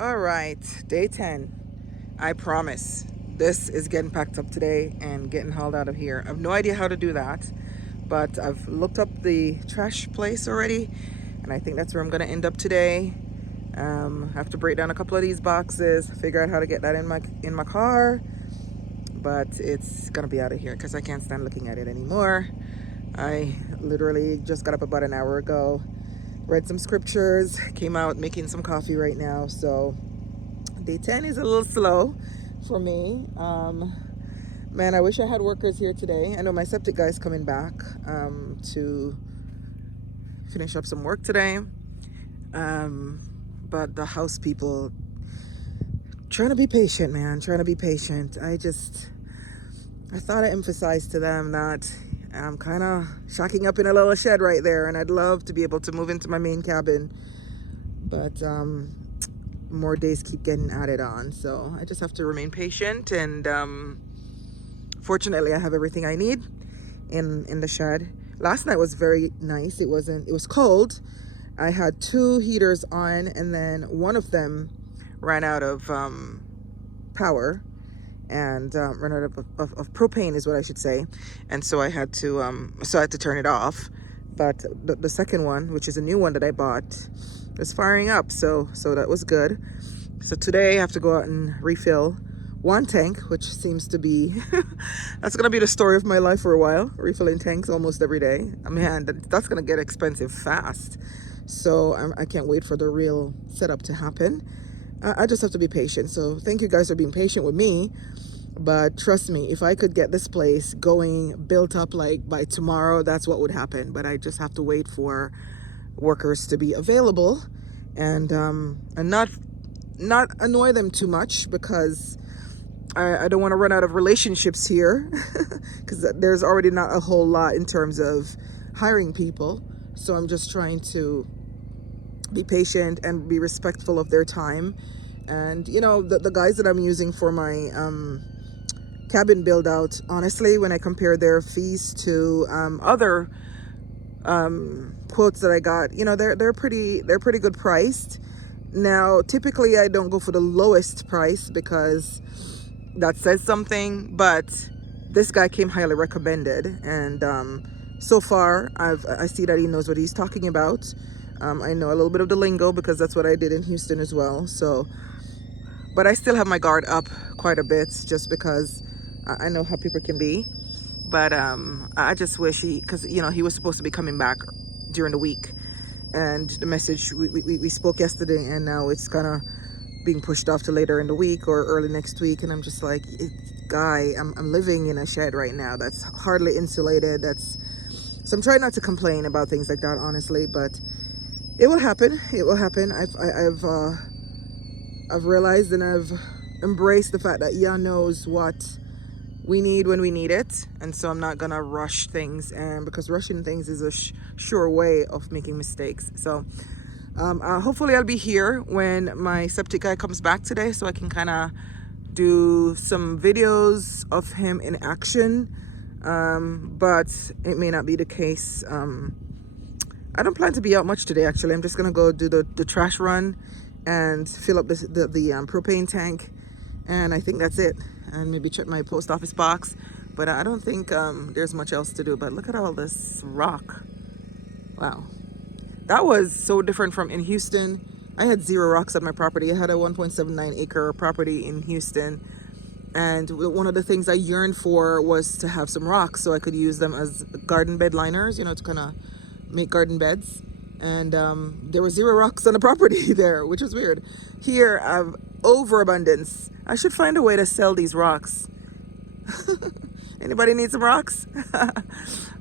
All right, day 10. I promise this is getting packed up today and getting hauled out of here. I have no idea how to do that, but I've looked up the trash place already, and I think that's where I'm going to end up today. I have to break down a couple of these boxes, figure out how to get that in my car, but it's going to be out of here because I can't stand looking at it anymore. I literally just got up about an hour ago, read some scriptures, came out making some coffee right now. So day 10 is a little slow for me. Man, I wish I had workers here today. I know my septic guy's coming back to finish up some work today. But the house people, trying to be patient, man, trying to be patient. I thought I emphasized to them that I'm kind of shacking up in a little shed right there, and I'd love to be able to move into my main cabin, but more days keep getting added on, so I just have to remain patient. And fortunately I have everything I need in the shed. Last night was very nice. It was cold. I had 2 heaters on, and then one of them ran out of power, and ran out of propane is what I should say, and so I had to turn it off. But the second one, which is a new one that I bought, was firing up, so that was good. So today I have to go out and refill 1 tank, which seems to be that's gonna be the story of my life for a while, refilling tanks almost every day. I mean, that's gonna get expensive fast, so I can't wait for the real setup to happen. I just have to be patient. So thank you guys for being patient with me. But trust me, if I could get this place going, built up like by tomorrow, that's what would happen. But I just have to wait for workers to be available, and not annoy them too much, because I don't want to run out of relationships here, because there's already not a whole lot in terms of hiring people. So I'm just trying to be patient and be respectful of their time. And you know, the guys that I'm using for my cabin build out, honestly, when I compare their fees to other quotes that I got, you know, they're pretty good priced. Now typically I don't go for the lowest price because that says something, but this guy came highly recommended, and so far I see that he knows what he's talking about. I know a little bit of the lingo because that's what I did in Houston as well. So, but I still have my guard up quite a bit, just because I know how people can be. But I just wish because you know, he was supposed to be coming back during the week, and the message we spoke yesterday, and now it's kind of being pushed off to later in the week or early next week. And I'm just like, guy, I'm living in a shed right now that's hardly insulated. So I'm trying not to complain about things like that, honestly, but it will happen. It will happen. I've realized, and I've embraced the fact that Yah knows what we need when we need it, and so I'm not gonna rush things, and because rushing things is a sure way of making mistakes. So hopefully I'll be here when my septic guy comes back today, so I can kind of do some videos of him in action, but it may not be the case. I don't plan to be out much today, actually. I'm just gonna go do the trash run and fill up the propane tank, and I think that's it. And maybe check my post office box, but I don't think there's much else to do. But look at all this rock. Wow, that was so different from in Houston. I had 0 rocks at my property. I had a 1.79 acre property in Houston, and one of the things I yearned for was to have some rocks so I could use them as garden bed liners, you know, to kind of make garden beds. And there were 0 rocks on the property there, which was weird. Here I've overabundance. I should find a way to sell these rocks. Anybody need some rocks?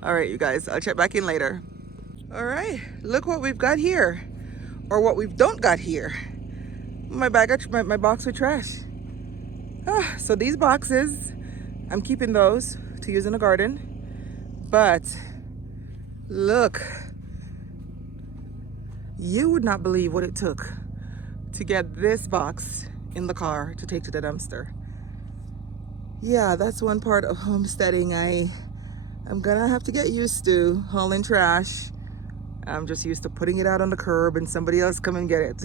All right, you guys, I'll check back in later. All right, look what we've got here, or what we've don't got here. My box with trash. So these boxes, I'm keeping those to use in the garden. But look, you would not believe what it took to get this box in the car to take to the dumpster. Yeah, that's one part of homesteading I'm gonna have to get used to, hauling trash. I'm just used to putting it out on the curb and somebody else come and get it.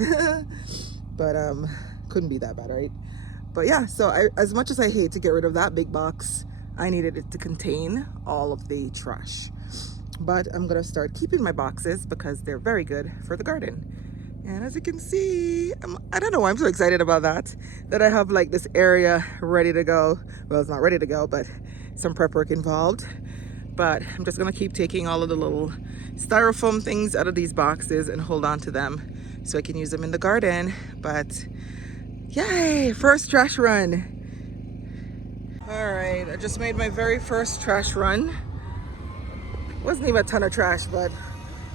but couldn't be that bad, right? But yeah, so as much as I hate to get rid of that big box, I needed it to contain all of the trash. But I'm gonna start keeping my boxes because they're very good for the garden. And as you can see, I don't know why I'm so excited about that I have like this area ready to go. Well, it's not ready to go, but some prep work involved. But I'm just gonna keep taking all of the little styrofoam things out of these boxes and hold on to them so I can use them in the garden. But yay, first trash run. All right, I just made my very first trash run. Wasn't even a ton of trash, but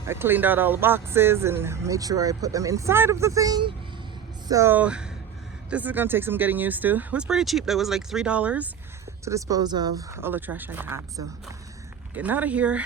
I cleaned out all the boxes and made sure I put them inside of the thing. So this is gonna take some getting used to. It was pretty cheap though. It was like $3 to dispose of all the trash I had. So getting out of here.